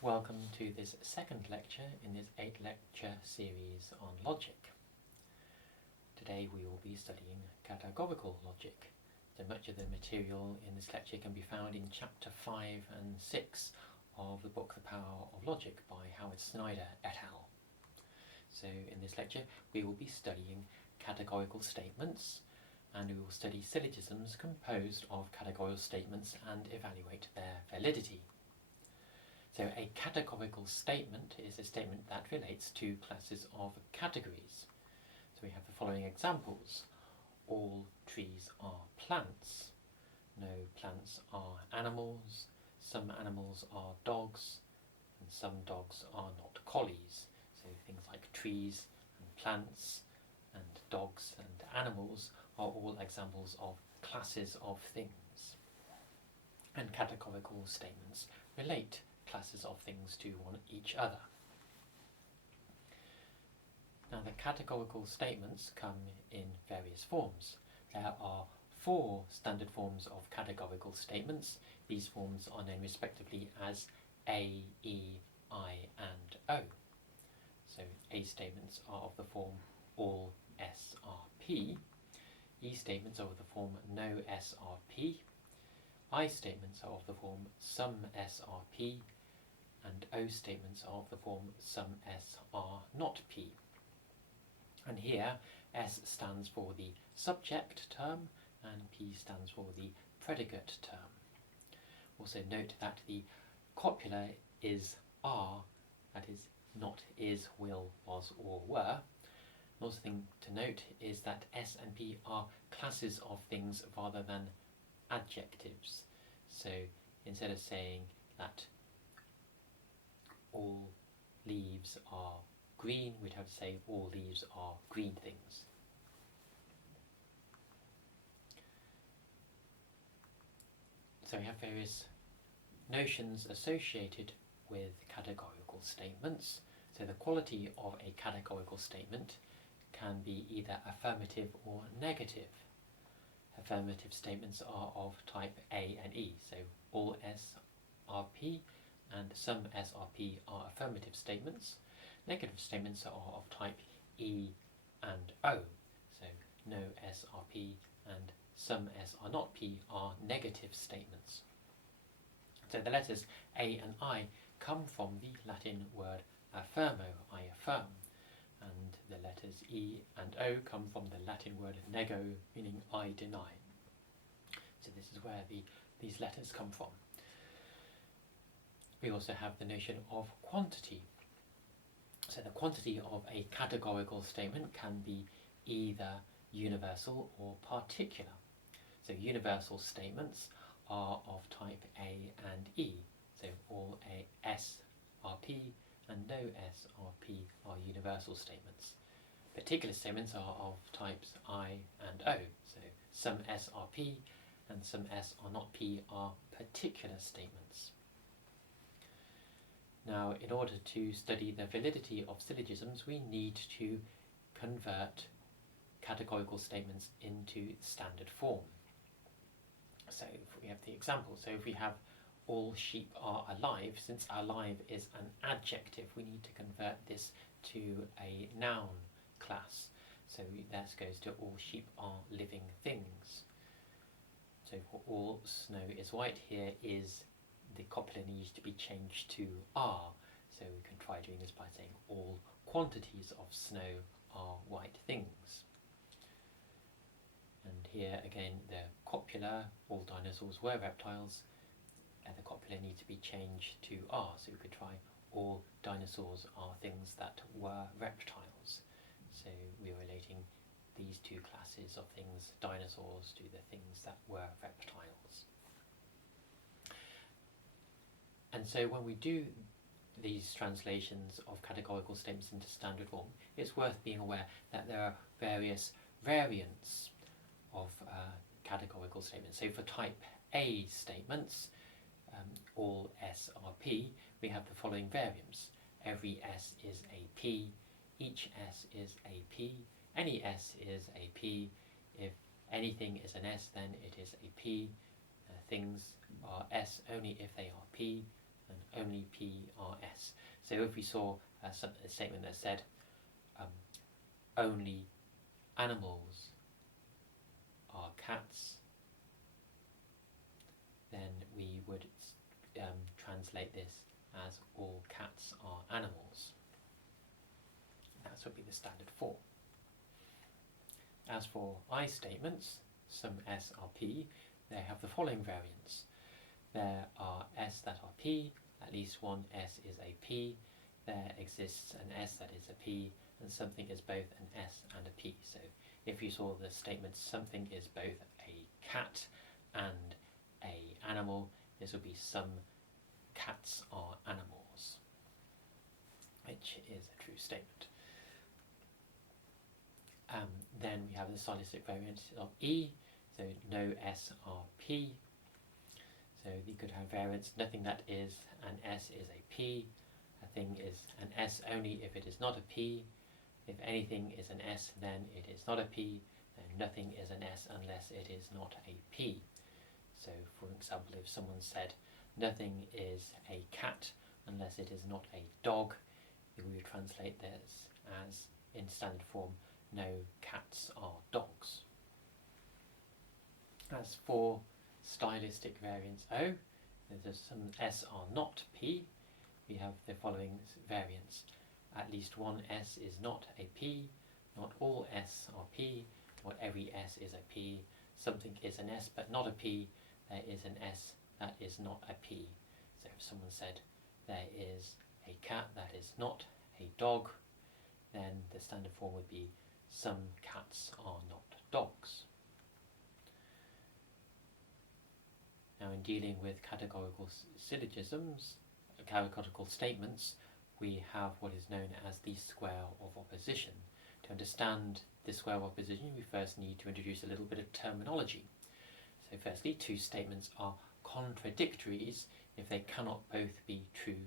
Welcome to this second lecture in this 8-lecture series on logic. Today we will be studying categorical logic. So much of the material in this lecture can be found in chapter 5 and 6 of the book The Power of Logic by Howard Snyder et al. So in this lecture we will be studying categorical statements, and we will study syllogisms composed of categorical statements and evaluate their validity. So a categorical statement is a statement that relates to classes of categories. So we have the following examples. All trees are plants. No plants are animals. Some animals are dogs, and some dogs are not collies. So things like trees and plants and dogs and animals are all examples of classes of things. And categorical statements relate classes of things to each other. Now the categorical statements come in various forms. There are 4 standard forms of categorical statements. These forms are known respectively as A, E, I and O. So A statements are of the form all S are P. E statements are of the form no S are P. I statements are of the form some S are P. And O statements are of the form some S are not P. And here S stands for the subject term and P stands for the predicate term. Also note that the copula is are, that is not is, will, was or were. Another thing to note is that S and P are classes of things rather than adjectives. So instead of saying that all leaves are green, we'd have to say all leaves are green things. So we have various notions associated with categorical statements. So the quality of a categorical statement can be either affirmative or negative. Affirmative statements are of type A and E, so all S are P and some SRP are affirmative statements. Negative statements are of type E and O, so no SRP and some S are not P are negative statements. So the letters A and I come from the Latin word affirmo, I affirm, and the letters E and O come from the Latin word nego, meaning I deny. So this is where these letters come from. We also have the notion of quantity. So the quantity of a categorical statement can be either universal or particular. So universal statements are of type A and E. So all S are P and no S are P are universal statements. Particular statements are of types I and O. So some S are P and some S are not P are particular statements. Now, in order to study the validity of syllogisms, we need to convert categorical statements into standard form. So if we have the example, so if we have all sheep are alive, since alive is an adjective, we need to convert this to a noun class. So that goes to all sheep are living things. So for all snow is white, here is the copula needs to be changed to are. So we can try doing this by saying all quantities of snow are white things. And here again the copula, all dinosaurs were reptiles, and the copula needs to be changed to are. So we could try all dinosaurs are things that were reptiles. So we're relating these two classes of things, dinosaurs, to the things that were reptiles. And so when we do these translations of categorical statements into standard form, it's worth being aware that there are various variants of categorical statements. So for type A statements, all S are P, we have the following variants. Every S is a P, each S is a P, any S is a P, if anything is an S then it is a P, things are S only if they are P, and only P are S. So if we saw a statement that said only animals are cats, then we would translate this as all cats are animals. That would be the standard form. As for I statements, some S are P, they have the following variants. There are S that are P, at least one S is a P, there exists an S that is a P, and something is both an S and a P. So if you saw the statement something is both a cat and a animal, this would be some cats are animals, which is a true statement. Then we have the stylistic variant of E, so no S are P. So you could have variants, nothing that is an S is a P, a thing is an S only if it is not a P, if anything is an S then it is not a P, and nothing is an S unless it is not a P. So for example, if someone said nothing is a cat unless it is not a dog, we would translate this as, in standard form, no cats are dogs. As for stylistic variants O, there's some S are not P. We have the following variants. At least one S is not a P, not all S are P, not every S is a P, something is an S but not a P, there is an S that is not a P. So if someone said there is a cat that is not a dog, then the standard form would be some cats are not dogs. Now in dealing with categorical syllogisms, categorical statements, we have what is known as the square of opposition. To understand the square of opposition, we first need to introduce a little bit of terminology. So firstly, two statements are contradictories if they cannot both be true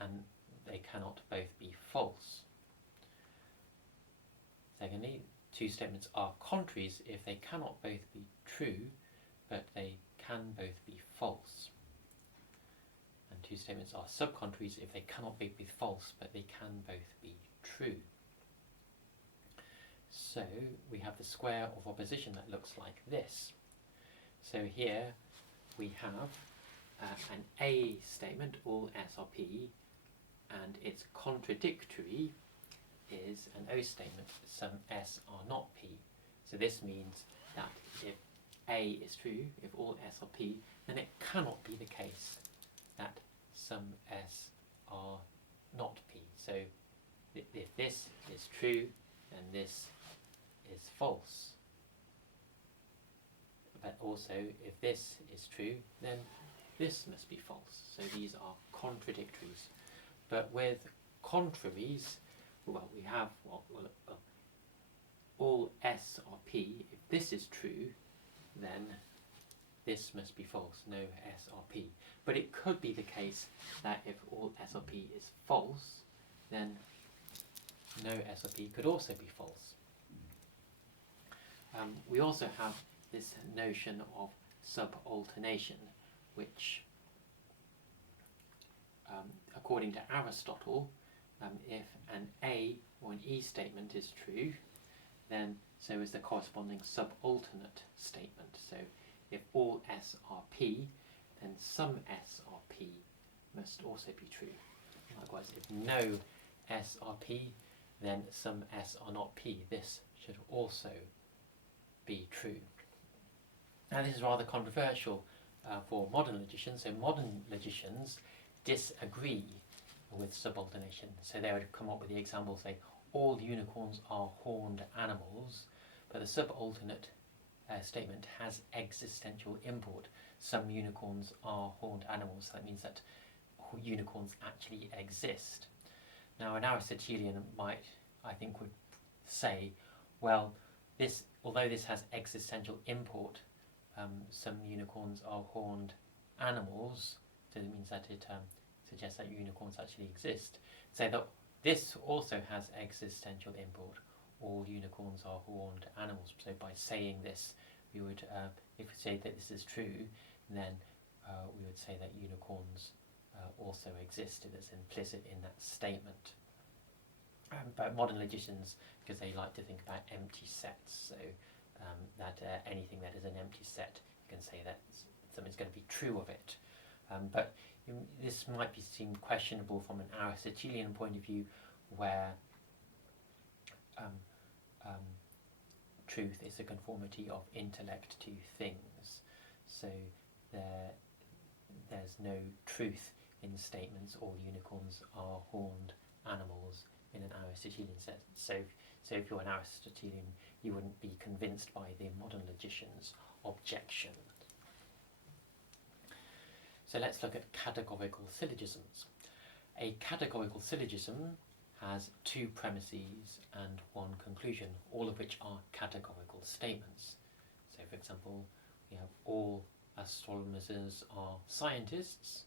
and they cannot both be false. Secondly, two statements are contraries if they cannot both be true, but they can both be false. And two statements are subcontraries if they cannot both be false, but they can both be true. So we have the square of opposition that looks like this. So here we have an A statement, all S are P, and its contradictory is an O statement, some S are not P. So this means that if A is true, if all S are P, then it cannot be the case that some S are not P. So if this is true, then this is false. But also, if this is true, then this must be false. So these are contradictories. But with contraries, well, we have all S are P. If this is true, then this must be false. No S are P. But it could be the case that if all S or P is false, then no S or P could also be false. We also have this notion of subalternation, which, according to Aristotle, if an A or an E statement is true, then so is the corresponding subalternate statement. So if all S are P, then some S are P must also be true. Likewise, if no S are P, then some S are not P. This should also be true. Now this is rather controversial for modern logicians. So modern logicians disagree with subalternation. So they would come up with the example, say, all unicorns are horned animals, but the subalternate statement has existential import. Some unicorns are horned animals. That means that unicorns actually exist. Now an Aristotelian might, I think, would say, well, although this has existential import, some unicorns are horned animals, so it means that it suggests that unicorns actually exist. Say that this also has existential import. All unicorns are horned animals. So by saying this, we would, if we say that this is true, then we would say that unicorns also exist that's implicit in that statement. But modern logicians, because they like to think about empty sets, so that anything that is an empty set, you can say that something's going to be true of it. But this might seem questionable from an Aristotelian point of view, where truth is a conformity of intellect to things. So there's no truth in statements all unicorns are horned animals in an Aristotelian sense. So if you're an Aristotelian, you wouldn't be convinced by the modern logician's objection. So let's look at categorical syllogisms. A categorical syllogism has two premises and one conclusion, all of which are categorical statements. So for example, we have all astrologers are scientists,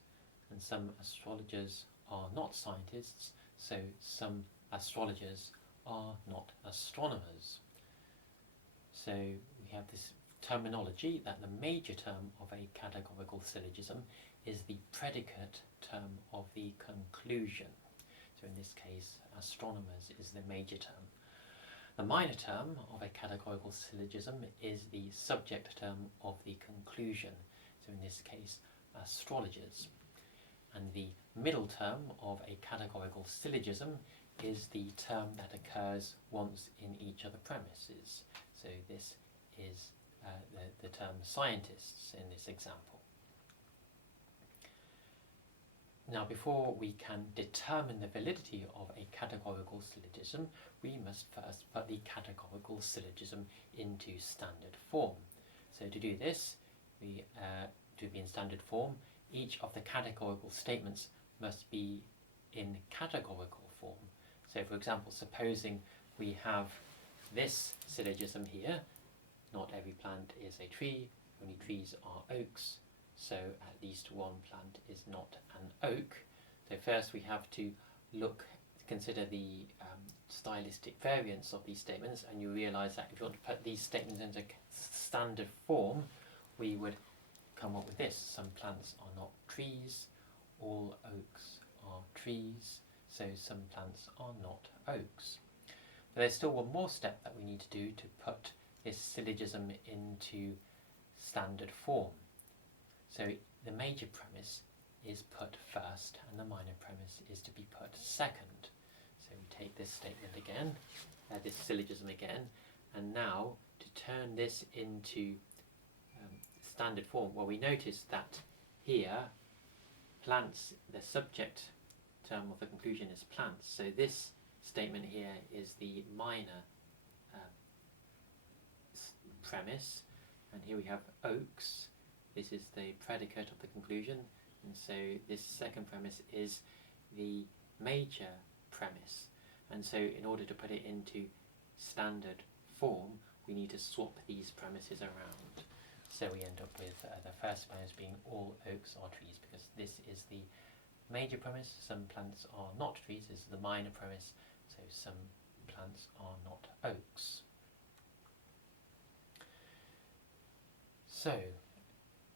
and some astrologers are not scientists, so some astrologers are not astronomers. So we have this terminology that the major term of a categorical syllogism is the predicate term of the conclusion. So in this case, astronomers is the major term. The minor term of a categorical syllogism is the subject term of the conclusion. So in this case, astrologers. And the middle term of a categorical syllogism is the term that occurs once in each of the premises. So this is the term scientists in this example. Now, before we can determine the validity of a categorical syllogism, we must first put the categorical syllogism into standard form. So to do this, to be in standard form, each of the categorical statements must be in categorical form. So for example, supposing we have this syllogism here, not every plant is a tree, only trees are oaks, so at least one plant is not an oak. So first we have to consider the stylistic variance of these statements, and you realise that if you want to put these statements into standard form, we would come up with this. Some plants are not trees, all oaks are trees, so some plants are not oaks. But there's still one more step that we need to do to put this syllogism into standard form. So the major premise is put first and the minor premise is to be put second. So we take this statement again, this syllogism again, and now to turn this into standard form, well, we notice that here plants, the subject term of the conclusion is plants, so this statement here is the minor premise, and here we have oaks. This is the predicate of the conclusion, and so this second premise is the major premise. And so in order to put it into standard form, we need to swap these premises around. So we end up with the first premise being all oaks are trees, because this is the major premise. Some plants are not trees. This is the minor premise, so some plants are not oaks. So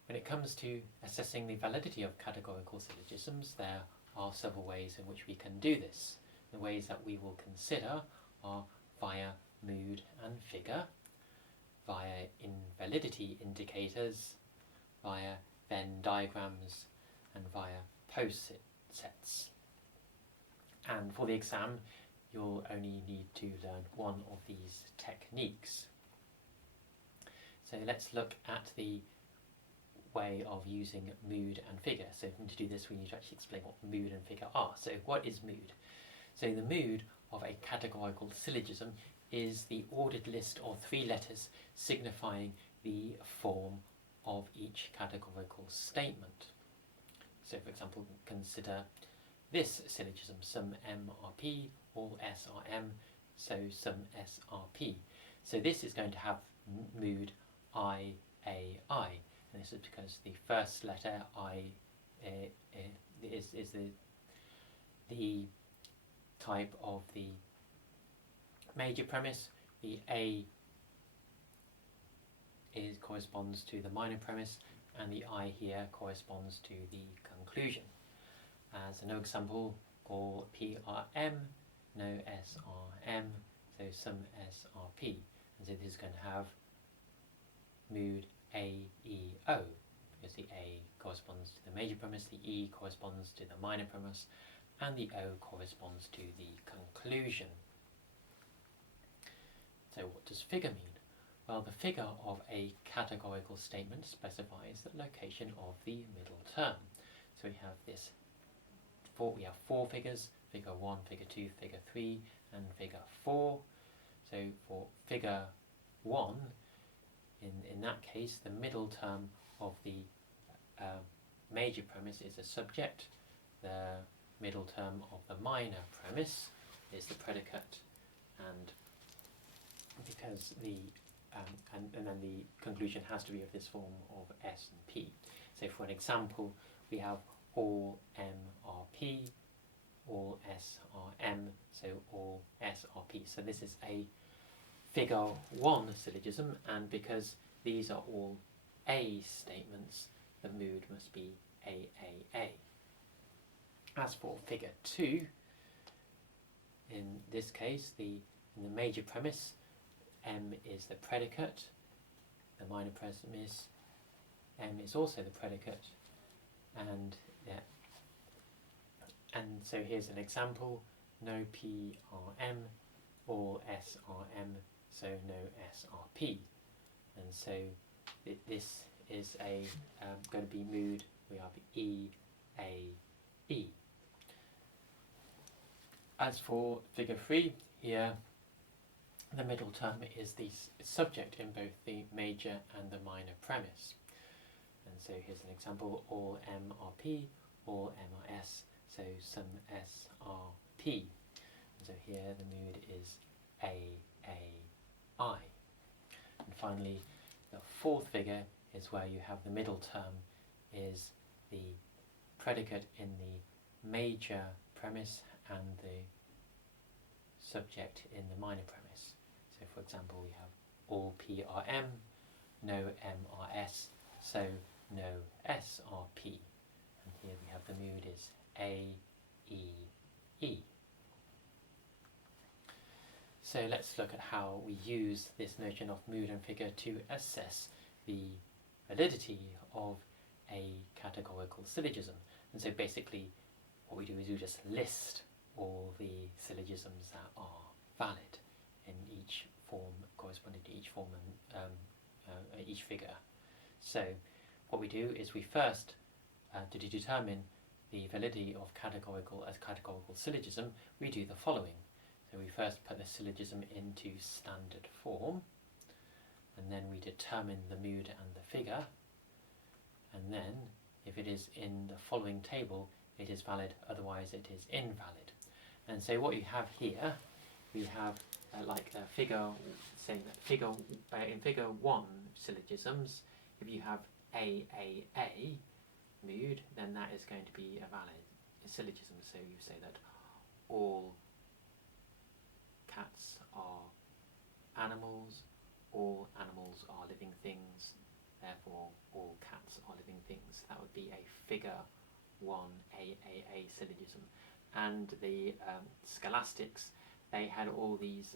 when it comes to assessing the validity of categorical syllogisms, there are several ways in which we can do this. The ways that we will consider are via mood and figure, via invalidity indicators, via Venn diagrams, and via Poset sets. And for the exam, you'll only need to learn one of these techniques. So let's look at the way of using mood and figure. So to do this, we need to actually explain what mood and figure are. So what is mood? So the mood of a categorical syllogism is the ordered list of three letters signifying the form of each categorical statement. So for example, consider this syllogism: some M are P, all S are M, so some S are P. So this is going to have mood I, A, I. And this is because the first letter I is the type of the major premise, the A corresponds to the minor premise, and the I here corresponds to the conclusion. as no example, all P are M, no S are M, so some S are P. And so this is going to have mood A, E, O, because the A corresponds to the major premise, the E corresponds to the minor premise, and the O corresponds to the conclusion. So what does figure mean? Well, the figure of a categorical statement specifies the location of the middle term. So we have we have four figures, figure 1, figure 2, figure 3, and figure 4. So for figure 1, in that case, the middle term of the major premise is the subject, the middle term of the minor premise is the predicate, and because the and then the conclusion has to be of this form of S and P. So for an example, we have all M are P, all S are M, so all S are P. So this is a figure 1 syllogism, and because these are all A statements, the mood must be AAA. As for figure 2, in this case, in the major premise, M is the predicate, the minor premise, M is also the predicate, and so here's an example, no P are M, all S are M, so no S are P, and so this is going to be mood, we have E, A, E. As for figure 3, here the middle term is the subject in both the major and the minor premise. And so here's an example, all M are P, all M are S, so some S are P. And so here the mood is A, I. And finally, the fourth figure is where you have the middle term is the predicate in the major premise and the subject in the minor premise. So for example, we have all P are M, no M are S, so no S are P. And here we have the mood is A, E, E. So let's look at how we use this notion of mood and figure to assess the validity of a categorical syllogism. And so basically what we do is we just list all the syllogisms that are valid in each form, corresponding to each form and each figure. So what we do is we first, to determine the validity of categorical syllogism, we do the following. So we first put the syllogism into standard form, and then we determine the mood and the figure, and then if it is in the following table, it is valid, otherwise it is invalid. And so what you have here, we have like a figure saying that in figure 1 syllogisms, if you have AAA mood, then that is going to be a valid syllogism. So you say that all cats are animals, all animals are living things, therefore all cats are living things. That would be a figure 1 AAA syllogism. And the scholastics, they had all these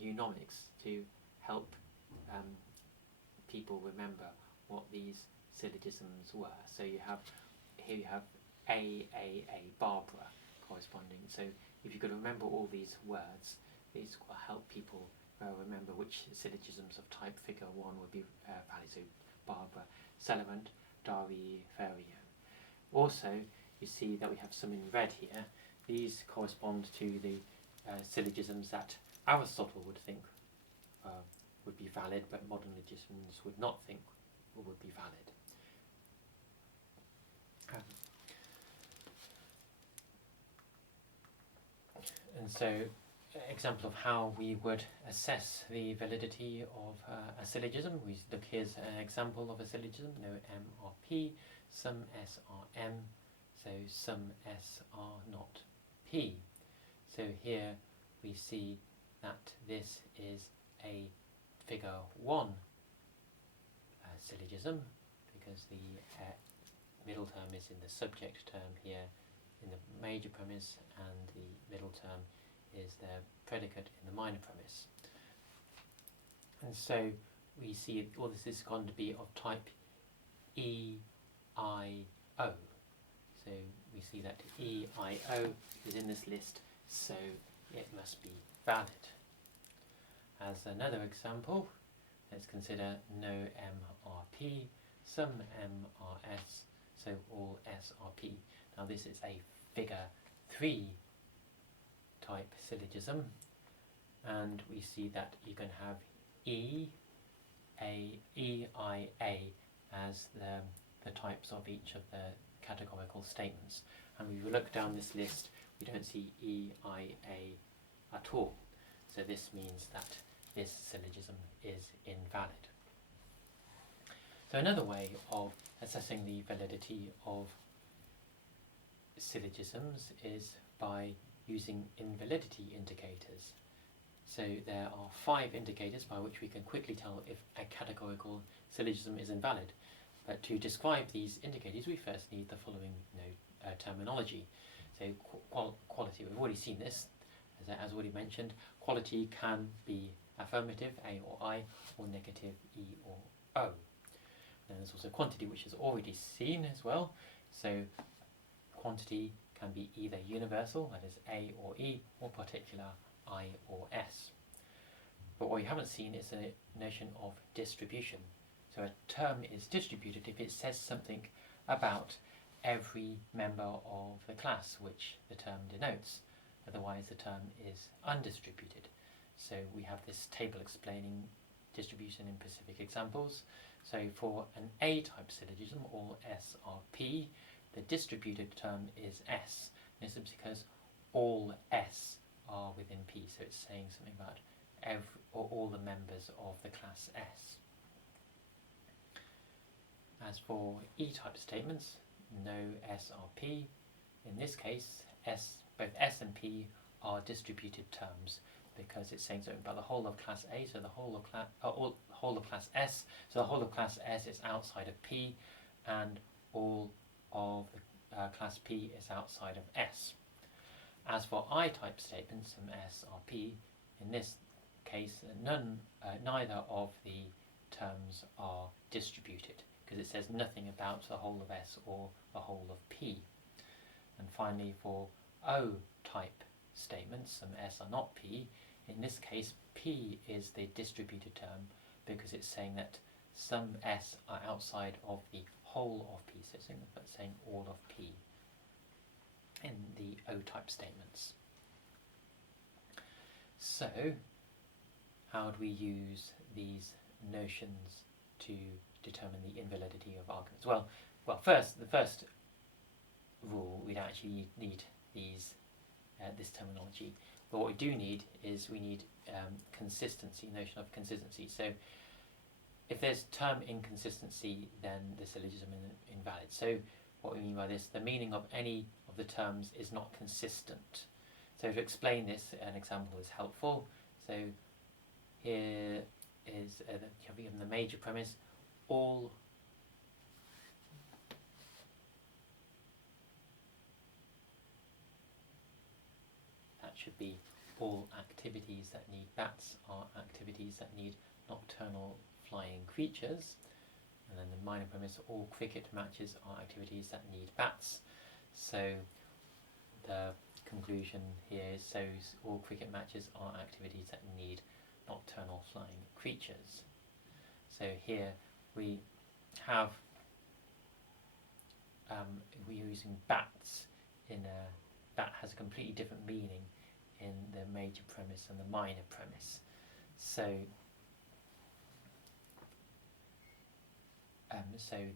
mnemonics to help people remember what these syllogisms were. So here you have A, Barbara corresponding. So if you could remember all these words, these will help people remember which syllogisms of type figure 1 would be valid. So Barbara, Celebrant, Dari, Ferio. Also, you see that we have some in red here. These correspond to the syllogisms that Aristotle would think would be valid, but modern logicians would not think would be valid. And so, example of how we would assess the validity of a syllogism. We look, here's an example of a syllogism. No M are P, some S are M, so some S are not P. So here we see that this is a figure 1 syllogism, because the middle term is in the subject term here in the major premise, and the middle term is the predicate in the minor premise. And so we see all this is going to be of type E-I-O. So we see that E-I-O is in this list, so it must be valid. As another example, let's consider no M-R-P, some M-R-S, so all S-R-P. Now this is a figure 3 type syllogism, and we see that you can have E-I-A as the types of each of the categorical statements. And we look down this list, we don't see E-I-A at all. So this means that this syllogism is invalid. So another way of assessing the validity of syllogisms is by using invalidity indicators. So there are 5 indicators by which we can quickly tell if a categorical syllogism is invalid. But to describe these indicators, we first need the following terminology. So quality, we've already seen this, as already mentioned. Quality can be affirmative, A or I, or negative, E or O. And there's also quantity, which is already seen as well. So quantity can be either universal, that is A or E, or particular, I or S. But what we haven't seen is the notion of distribution. So a term is distributed if it says something about every member of the class which the term denotes. Otherwise the term is undistributed. So we have this table explaining distribution in specific examples. So for an A-type syllogism, all S are P, the distributed term is S. This is because all S are within P, so it's saying something about all the members of the class S. As for E-type statements, no S are P. In this case, both S and P are distributed terms because it's saying something about the whole of class A, so the whole of class S. So the whole of class S is outside of P, and all of class P is outside of S. As for I-type statements, some S are P. In this case, neither of the terms are distributed, because it says nothing about the whole of S or the whole of P. And finally, for O-type statements, some S are not P. In this case, P is the distributed term because it's saying that some S are outside of the whole of P, so it's saying all of P in the O-type statements. So, how do we use these notions to determine the invalidity of arguments? Well, the first rule, we'd actually need this terminology. But what we do need is consistency, notion of consistency. So if there's term inconsistency, then the syllogism is invalid. So what we mean by this, the meaning of any of the terms is not consistent. So to explain this, an example is helpful. So here is given the major premise, all that should be all activities that need bats are activities that need nocturnal flying creatures. And then the minor premise, all cricket matches are activities that need bats. So the conclusion here is, so all cricket matches are activities that need nocturnal flying creatures. So here we have we're using bats bat has a completely different meaning in the major premise and the minor premise. So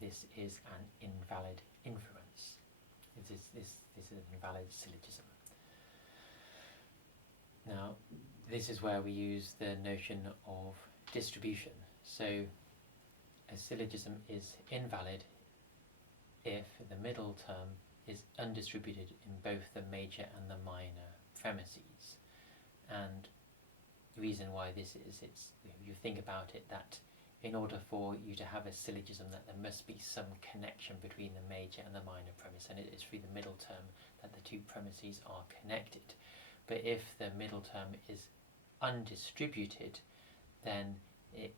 this is an invalid inference. This is an invalid syllogism. Now, this is where we use the notion of distribution. So a syllogism is invalid if the middle term is undistributed in both the major and the minor premises. And the reason why this is, if you think about it, that in order for you to have a syllogism, that there must be some connection between the major and the minor premise, and it is through the middle term that the two premises are connected. But if the middle term is undistributed, then it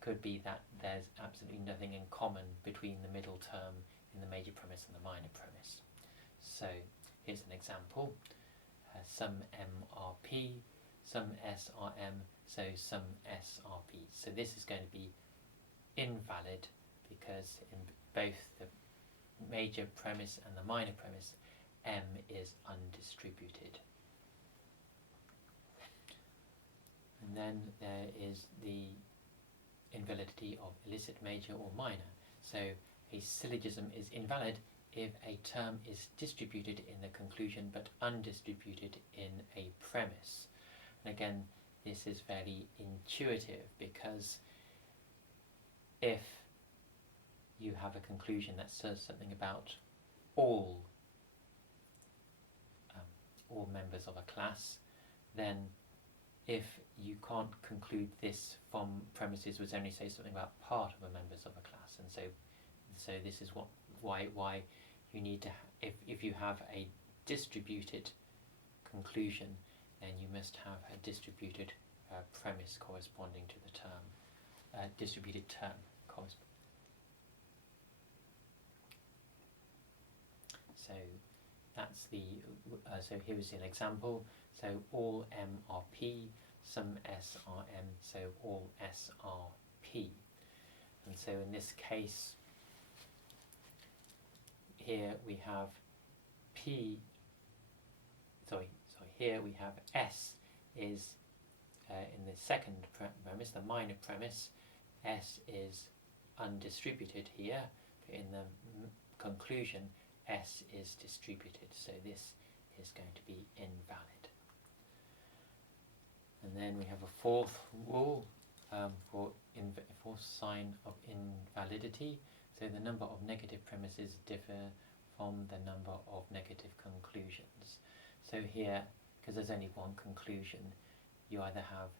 could be that there's absolutely nothing in common between the middle term in the major premise and the minor premise. So here's an example. Some M are P, some S are M, so some S are P. So this is going to be invalid because in both the major premise and the minor premise, M is undistributed. And then there is the invalidity of illicit major or minor. So a syllogism is invalid if a term is distributed in the conclusion but undistributed in a premise. And again, this is fairly intuitive, because if you have a conclusion that says something about all members of a class, then if you can't conclude this from premises which only say something about part of the members of a class, and so this is why you need to if you have a distributed conclusion, then you must have a distributed premise corresponding to the term, distributed term corresponding. So that's the so here is an example. So all M are P, some S are M, so all S are P. And so in this case, here we have P, here we have S is in the second premise, the minor premise, S is undistributed here, but in the conclusion, S is distributed, so this is going to be invalid. And then we have a fourth rule for fourth sign of invalidity. So the number of negative premises differ from the number of negative conclusions. So here, because there's only one conclusion, you either have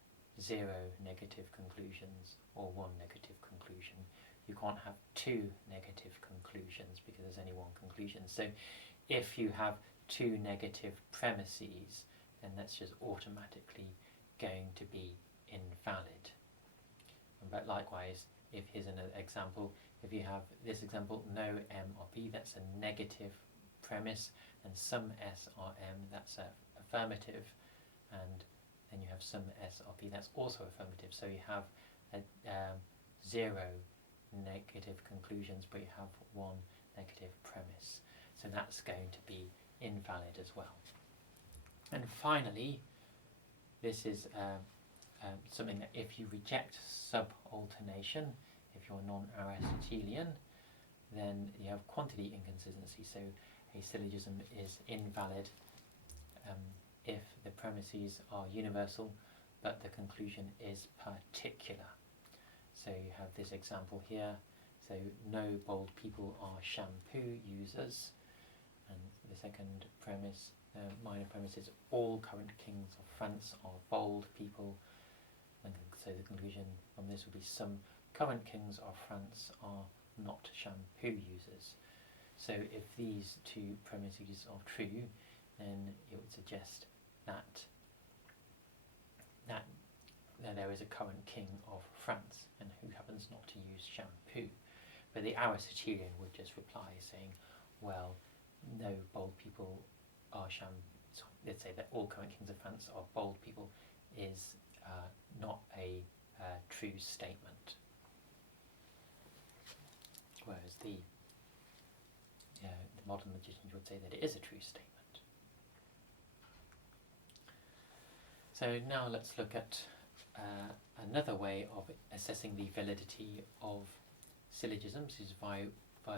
0 negative conclusions or 1 negative conclusion. You can't have 2 negative conclusions because there's only one conclusion. So if you have 2 negative premises, then that's just automatically going to be invalid. But likewise, if here's another example, if you have this example, no M or P, that's a negative premise, and some S or M, that's affirmative, and then you have some S or P, that's also affirmative. So you have 0 negative conclusions, but you have 1 negative premise. So that's going to be invalid as well. And finally, this is something that if you reject subalternation, if you're non-Aristotelian, then you have quantity inconsistency. So a syllogism is invalid if the premises are universal but the conclusion is particular. So you have this example here. So no bold people are shampoo users. And the second premise, minor premise, is all current kings of France are bold people. And so the conclusion from this would be some current kings of France are not shampoo users. So if these two premises are true, then it would suggest that there is a current king of France and who happens not to use shampoo. But the Aristotelian would just reply saying, well, no bold people are let's say that all current kings of France are bold people is not a true statement. Whereas the modern logicians would say that it is a true statement. So now let's look at another way of assessing the validity of syllogisms is by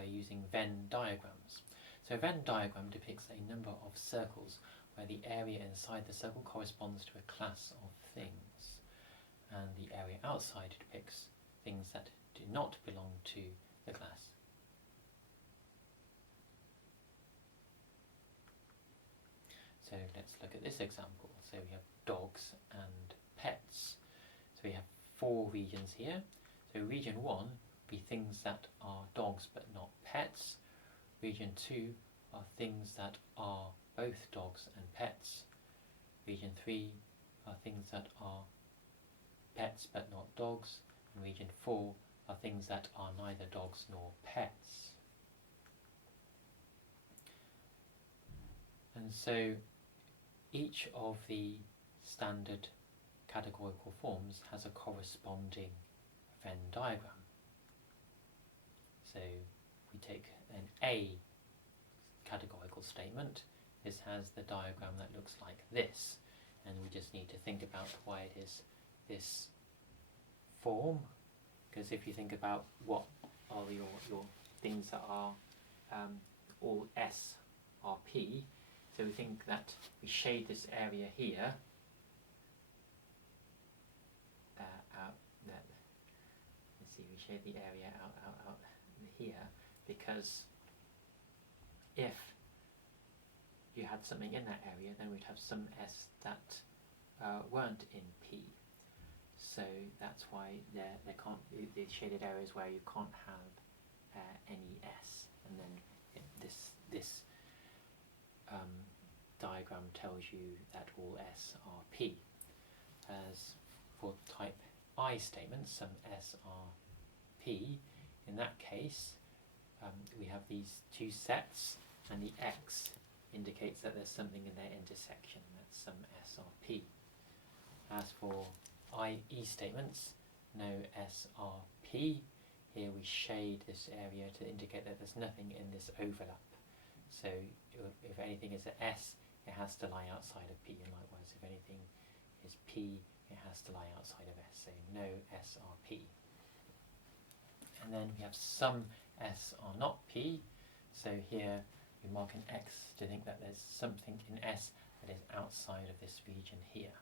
using Venn diagrams. So a Venn diagram depicts a number of circles where the area inside the circle corresponds to a class of things, and the area outside depicts things that do not belong to the class. So let's look at this example. So we have dogs and pets. So we have 4 regions here. So region 1 will be things that are dogs but not pets. Region 2 are things that are both dogs and pets. Region 3 are things that are pets but not dogs. And region 4 are things that are neither dogs nor pets. And so each of the standard categorical forms has a corresponding Venn diagram. So we take an A categorical statement. This has the diagram that looks like this, and we just need to think about why it is this form, because if you think about what are your things that are all S are P, so we think that we shade this area here out. Let's see, we shade the area out here, because if you had something in that area, then we'd have some S that weren't in P. So that's why there can't be the shaded areas where you can't have any S, and then this diagram tells you that all S are P. As for type I statements, some S are P. In that case, we have these two sets, and the X indicates that there's something in their intersection, that's some S are P. As for IE statements, no S are P. Here we shade this area to indicate that there's nothing in this overlap. So if anything is an S, it has to lie outside of P, and likewise if anything is P, it has to lie outside of S, so no S are P. And then we have some S are not P, so here we mark an X to think that there's something in S that is outside of this region here.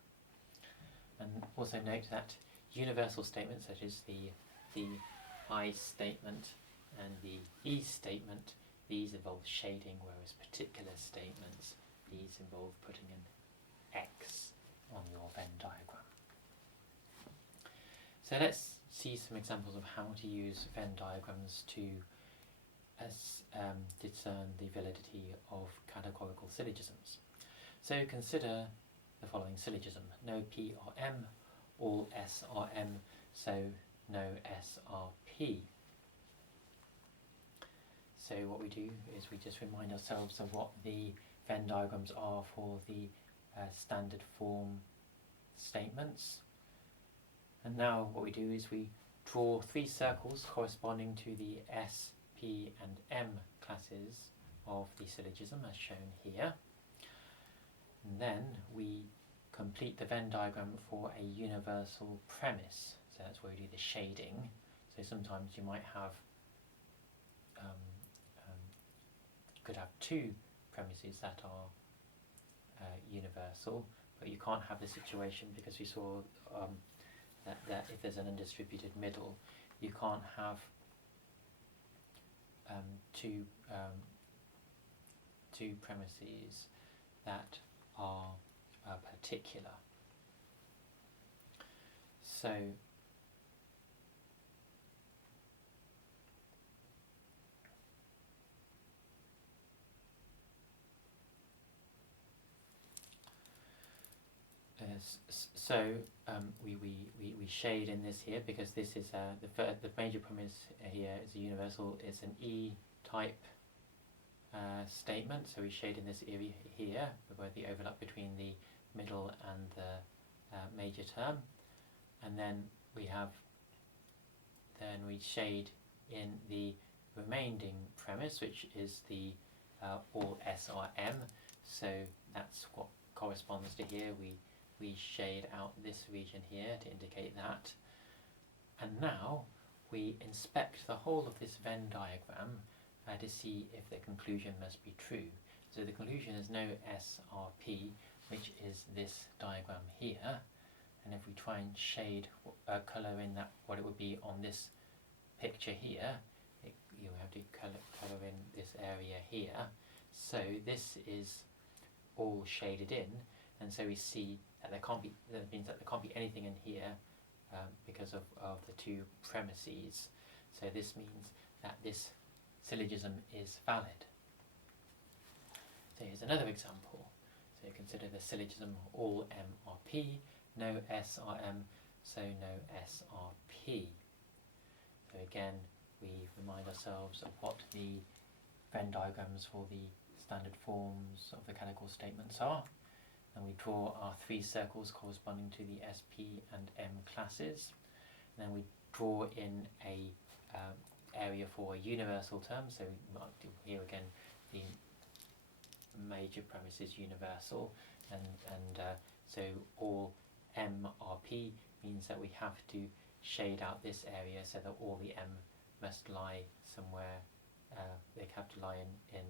And also note that universal statements, such as the I statement and the E statement, these involve shading, whereas particular statements, these involve putting an X on your Venn diagram. So let's see some examples of how to use Venn diagrams to discern the validity of categorical syllogisms. So consider the following syllogism: no P are M, all S are M, so no S are P. So what we do is we just remind ourselves of what the Venn diagrams are for the standard form statements. And now what we do is we draw three circles corresponding to the S, P and M classes of the syllogism as shown here. And then we complete the Venn diagram for a universal premise. So that's where we do the shading. So sometimes you might have could have two premises that are universal, but you can't have the situation, because we saw that if there's an undistributed middle, you can't have two premises that are particular. So we shade in this here, because this is the major premise here is a universal. It's an E type statement, so we shade in this area here where the overlap between the middle and the major term, and then we shade in the remaining premise, which is the all S are M. So that's what corresponds to here. We shade out this region here to indicate that. And now we inspect the whole of this Venn diagram to see if the conclusion must be true. So the conclusion is no SRP, which is this diagram here. And if we try and shade, colour in that what it would be on this picture here, you have to colour in this area here. So this is all shaded in, and so we see that that means that there can't be anything in here because of the two premises. So this means that this syllogism is valid. So here's another example. So consider the syllogism all M are P, no S are M, so no S are P. So again, we remind ourselves of what the Venn diagrams for the standard forms of the categorical statements are. And we draw our three circles corresponding to the SP and M classes. And then we draw in a area for a universal term. So we might do here again the major premise is universal, and so all MRP means that we have to shade out this area so that all the M must lie somewhere. They have to lie in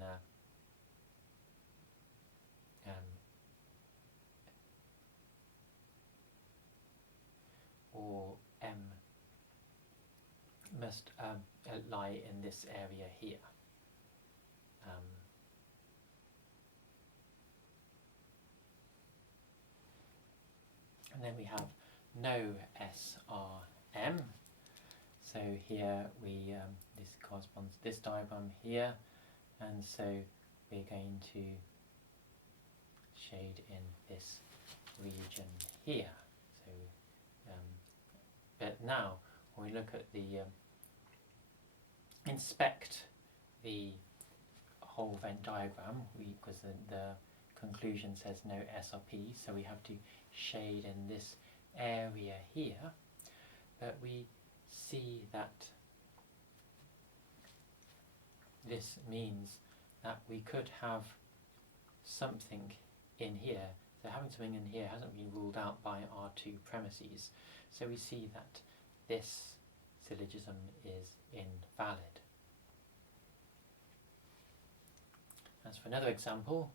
all M must lie in this area here. And then we have no SRM. So here we this corresponds to this diagram here, and so we're going to shade in this region here. So, but now when we look at the inspect the whole Venn diagram, because the conclusion says no SRP, so we have to shade in this area here, but we see that this means that we could have something in here. So having something in here hasn't been ruled out by our two premises, so we see that this syllogism is invalid. As for another example,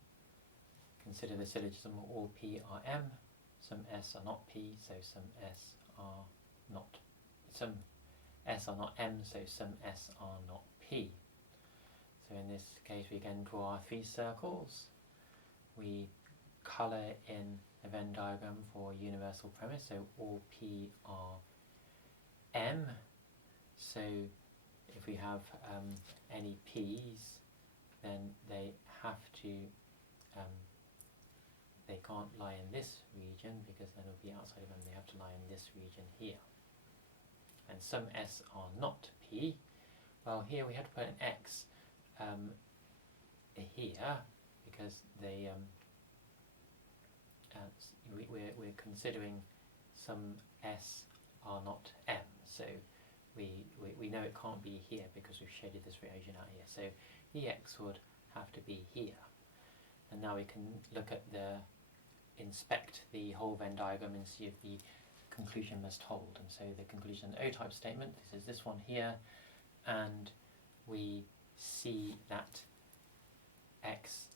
consider the syllogism all P are M, some S are not P, so some S are not M, so some S are not P. So in this case we again draw our three circles. We colour in a Venn diagram for a universal premise, so all P are M. So if we have any P's, then they have to they can't lie in this region because then it'll be outside of them. They have to lie in this region here. And some S are not P. Well, here we have to put an X here because they we're considering some S are not M. So we know it can't be here because we've shaded this region out here. So the X would have to be here. And now we can look at inspect the whole Venn diagram and see if the conclusion must hold. And so the conclusion O-type statement, this is this one here, and we see that X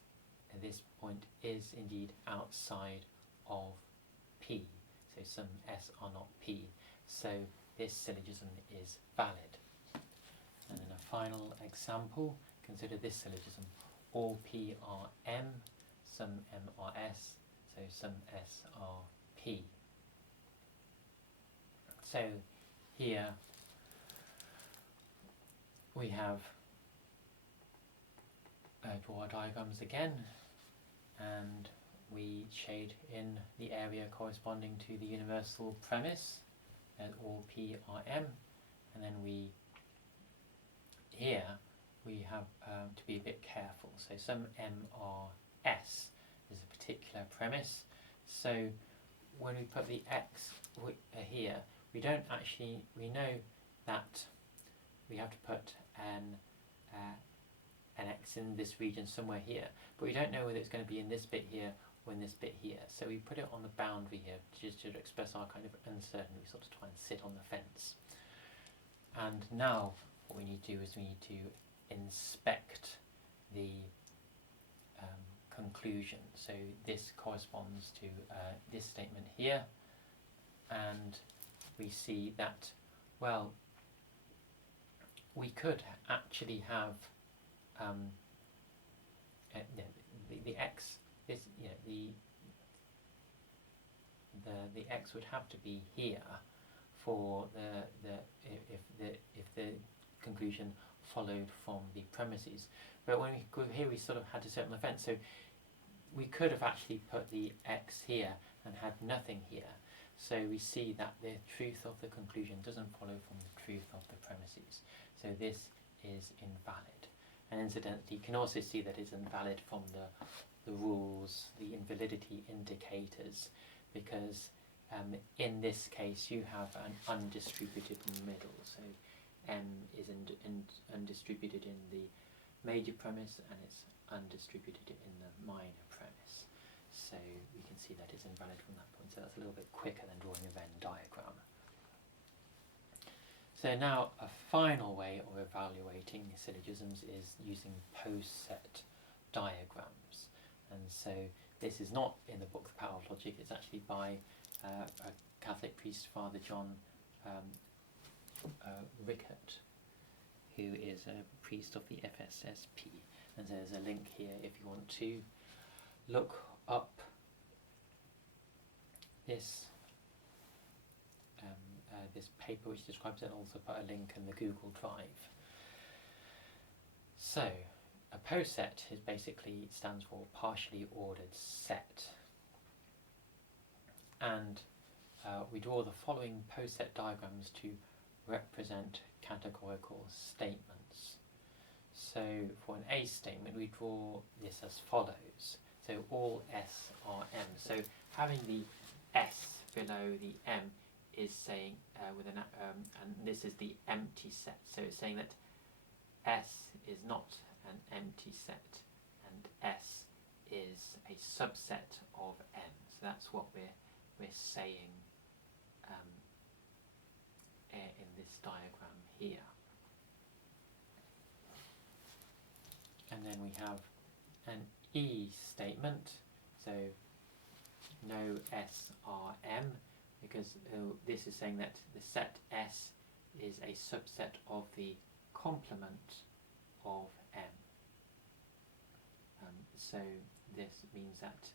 at this point is indeed outside of P. So some S are not P. So this syllogism is valid. And then a final example, consider this syllogism. All P are M, some M are S, so some S are P. So here we have draw our diagrams again, and we shade in the area corresponding to the universal premise, and all P are M, and then here we have to be a bit careful. So some M are S is a particular premise. So when we put the X here, we know that we have to put an X in this region somewhere here, but we don't know whether it's going to be in this bit here or in this bit here. So we put it on the boundary here just to express our kind of uncertainty. We sort of try and sit on the fence. And now what we need to do is we need to inspect the conclusion. So this corresponds to this statement here, and we see that, well, we could actually have the X, this, the X would have to be here for if the conclusion followed from the premises. But when we go here, we sort of had to set on the fence. So we could have actually put the x here and had nothing here. So we see that the truth of the conclusion doesn't follow from the truth of the premises. So this is invalid. And incidentally, you can also see that it's invalid from the rules, the invalidity indicators, because in this case you have an undistributed middle. So M is undistributed in the major premise and it's undistributed in the minor premise. So we can see that it's invalid from that point. So that's a little bit quicker than drawing a Venn diagram. So now a final way of evaluating syllogisms is using Poset diagrams. And so this is not in the book The Power of Logic, it's actually by a Catholic priest, Father John Rickert, who is a priest of the FSSP. And there's a link here if you want to look up this this paper which describes it, and also put a link in the Google Drive. So a poset is basically stands for partially ordered set, and we draw the following poset diagrams to represent categorical statements. So for an A statement we draw this as follows. So all S are M. So having the S below the M is saying with an and this is the empty set. So it's saying that S is not an empty set and S is a subset of M. So that's what we're saying in this diagram here. And then we have an E statement. So no S R M, because this is saying that the set S is a subset of the complement of M. So this means that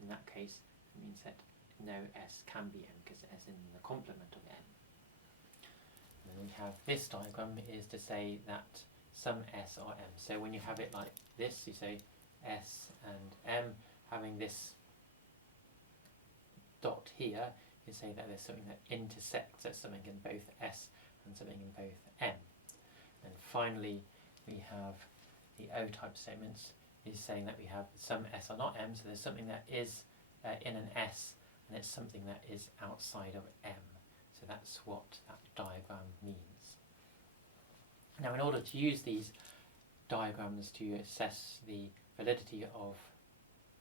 in that case it means that no S can be M because S is in the complement of M. And then we have this diagram is to say that some S are M. So when you have it like this, you say S and M, having this dot here, you say that there's something that intersects, there's something in both S and something in both M. And finally we have the O-type statements, is saying that we have some S are not M, so there's something that is in an S and it's something that is outside of M. So that's what that diagram means. Now in order to use these diagrams to assess the validity of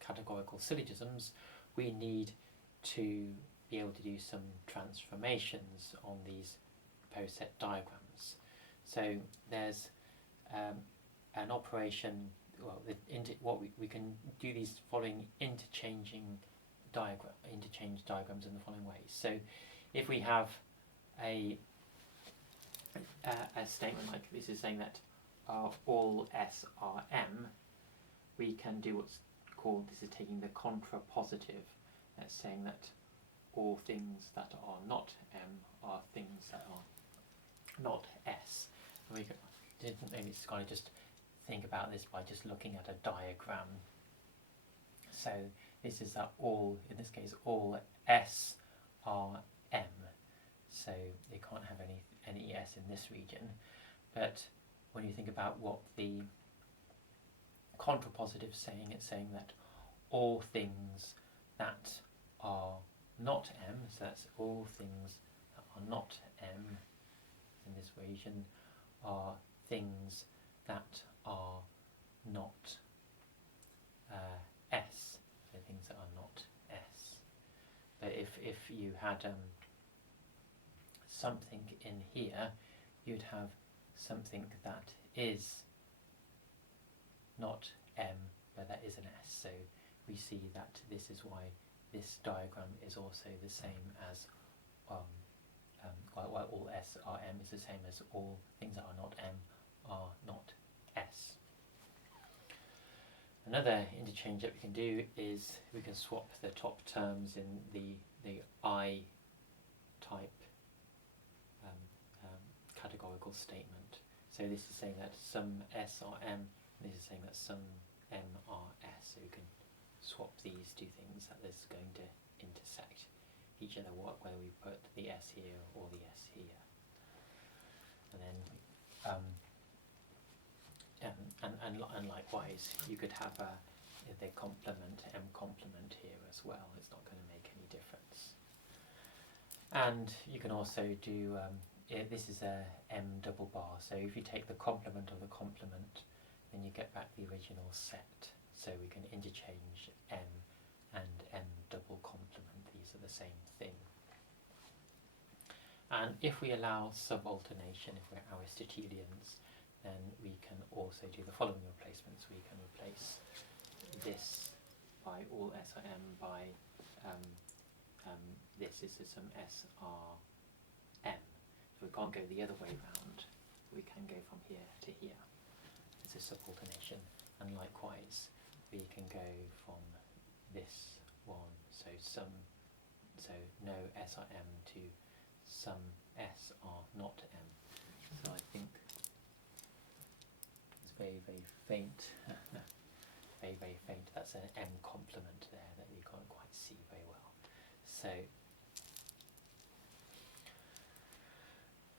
categorical syllogisms, we need to be able to do some transformations on these Poset diagrams. So there's an operation, well, we can do these following interchange diagrams in the following ways. So if we have a statement like this is saying that all S are M, we can do what's called, this is taking the contrapositive, that's saying that all things that are not M are things that are not S. And we could maybe just kind of just think about this by just looking at a diagram. So this is that all, in this case, all S are M. So they can't have any S in this region. But when you think about what the contrapositive is saying, it's saying that all things that are not M, so that's all things that are not M in this region, are things that are not S, so things that are not S. But if you had something in here, you'd have something that is not M, but that is an S. So we see that this is why this diagram is also the same as while all S are M is the same as all things that are not M are not S. Another interchange that we can do is we can swap the top terms in the I type categorical statement. So this is saying that some S are M, and this is saying that some M are S. So you can swap these two things, that this is going to intersect each other, whether we put the S here or the S here. And then and likewise, you could have the complement, M complement here as well. It's not going to make any difference. And you can also do, this is a M double bar. So if you take the complement of the complement, then you get back the original set. So we can interchange M and M double complement. These are the same thing. And if we allow subalternation, if we're Aristotelians, then we can also do the following replacements. We can replace this by all SRM by this is some SRM. So we can't go the other way round. We can go from here to here. It's a subalternation. And likewise, we can go from this one, so no SRM to some SR not M. So I think it's very, very faint. Very, very faint. That's an M complement there that you can't quite see very well.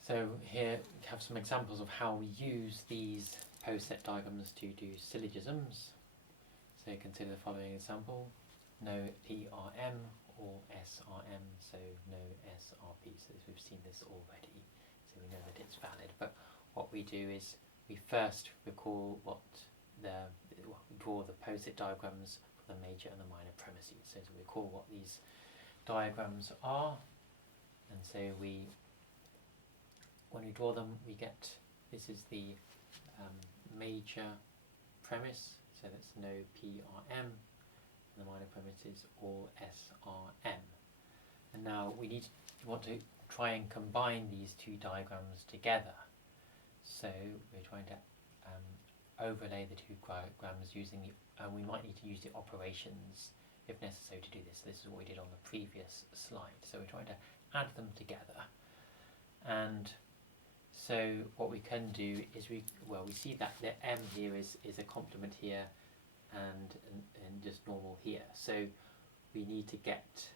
So here we have some examples of how we use these Poset diagrams to do syllogisms. So consider the following example. No PRM or SRM, so no SRP. So we've seen this already, so we know that it's valid. But what we do is we first recall we draw the Poset diagrams for the major and the minor premises. So to recall what these diagrams are, and so when we draw them, we get, this is the major premise, so that's no PRM, and the minor premise is all SRM. And now we want to try and combine these two diagrams together. So we're trying to overlay the two diagrams using we might need to use the operations if necessary to do this. This is what we did on the previous slide. So we're trying to add them together. And so what we can do is we see that the M here is a complement here and just normal here. So we need to get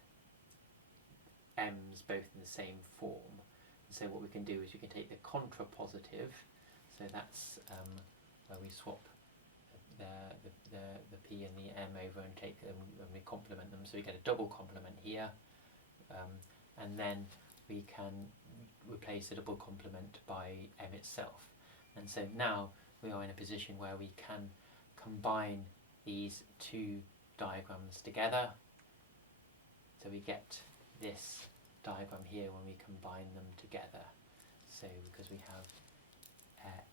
M's both in the same form. So what we can do is we can take the contrapositive, so that's where we swap the P and the M over and take them and we complement them, so we get a double complement here, and then we can replace the double complement by M itself. And so now we are in a position where we can combine these two diagrams together. So we get this diagram here when we combine them together. So because we have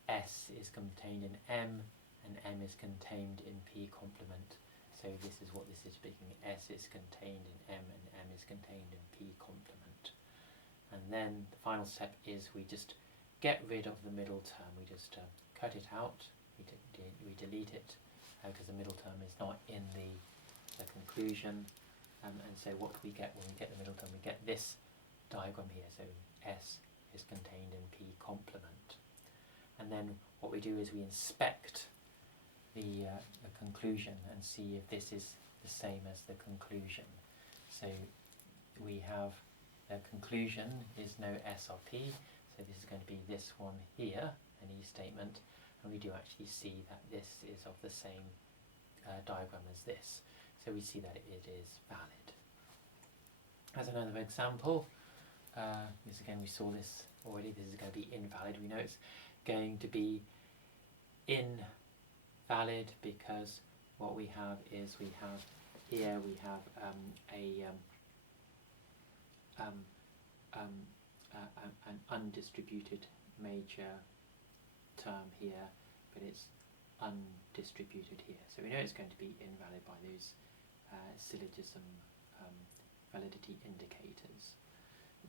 S is contained in M and M is contained in P complement. So this is what this is speaking. S is contained in M and M is contained in P complement. And then the final step is we just get rid of the middle term. We just cut it out. We delete it because the middle term is not in the conclusion. And so what we get when we get the middle term, we get this diagram here. So S is contained in P complement. And then what we do is we inspect the conclusion and see if this is the same as the conclusion. So we have the conclusion is no S or P, so this is going to be this one here, an E statement, and we do actually see that this is of the same diagram as this. So we see that it is valid. As another example, this again we saw this already, this is going to be invalid. We know it's going to be invalid because what we have is we have here an undistributed major term here, but it's undistributed here. So we know it's going to be invalid by those syllogism validity indicators.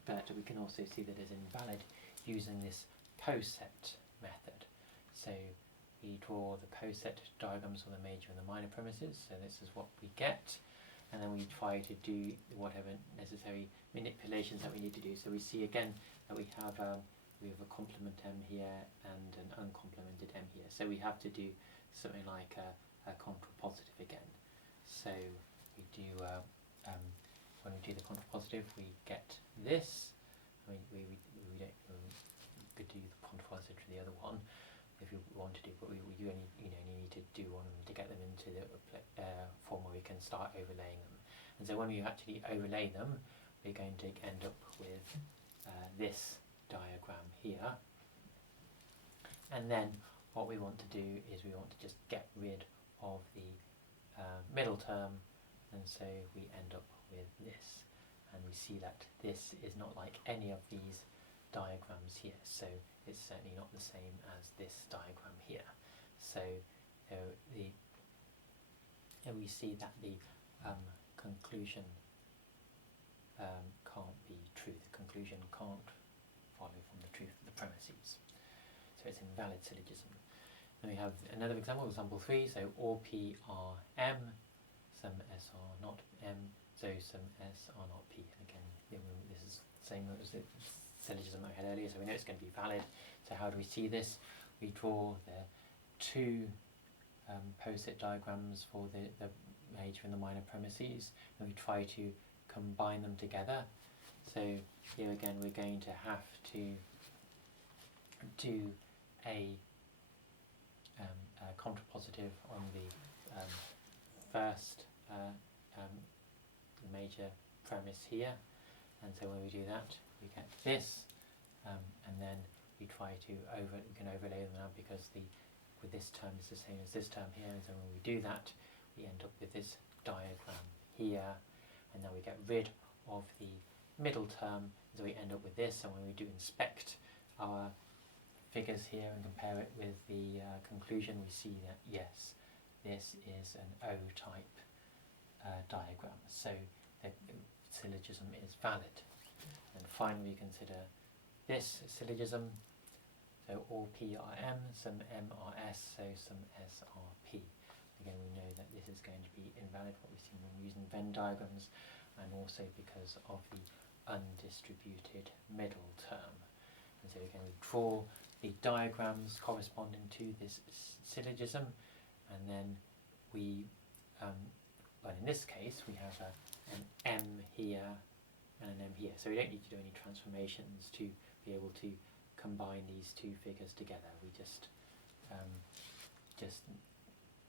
But we can also see that it's invalid using this Poset method. So we draw the Poset diagrams for the major and the minor premises, so this is what we get, and then we try to do whatever necessary manipulations that we need to do. So we see again that we have we have a complement M here and an uncomplemented M here. So we have to do something like a contrapositive again. So we do when we do the contrapositive, we get this. I mean, we could do the contrapositive to the other one if you want to do, but you only need to do one of them to get them into the form where we can start overlaying them. And so when we actually overlay them, we're going to end up with this diagram here. And then what we want to do is we want to just get rid of the middle term, and so we end up with this. And we see that this is not like any of these diagrams here, so it's certainly not the same as this diagram here. So we see that the conclusion can't be true. The conclusion can't follow from the truth of the premises. So it's invalid syllogism. Then we have another example, example 3. So all P are M, some S are not M, so some S are not P. Again, this is the same as the syllogism I had earlier, so we know it's going to be valid. So how do we see this? We draw the two Poset diagrams for the major and the minor premises, and we try to combine them together. So here again we're going to have to do a contrapositive on the first major premise here, and so when we do that we get this, and then we try to we can overlay them now because with this term is the same as this term here, and so when we do that we end up with this diagram here, and then we get rid of the middle term, so we end up with this. And when we do inspect our figures here and compare it with the conclusion, we see that yes, this is an O-type diagram, so the syllogism is valid. And finally we consider this syllogism. So all P are M, some M are S, so some S are P. Again, we know that this is going to be invalid, what we've seen when we're using Venn diagrams, and also because of the undistributed middle term. And so again, we draw the diagrams corresponding to this syllogism, and then we, well, in this case, we have an M here and an M here. So we don't need to do any transformations to be able to combine these two figures together. We just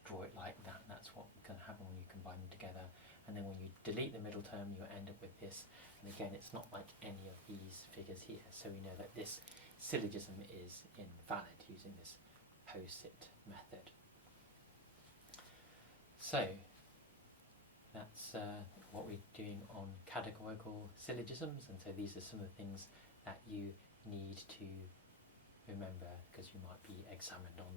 draw it like that. That's what can happen when you combine them together. And then when you delete the middle term, you end up with this. And again, it's not like any of these figures here. So we know that this syllogism is invalid using this Poset method. So that's what we're doing on categorical syllogisms. And so these are some of the things that you need to remember because you might be examined on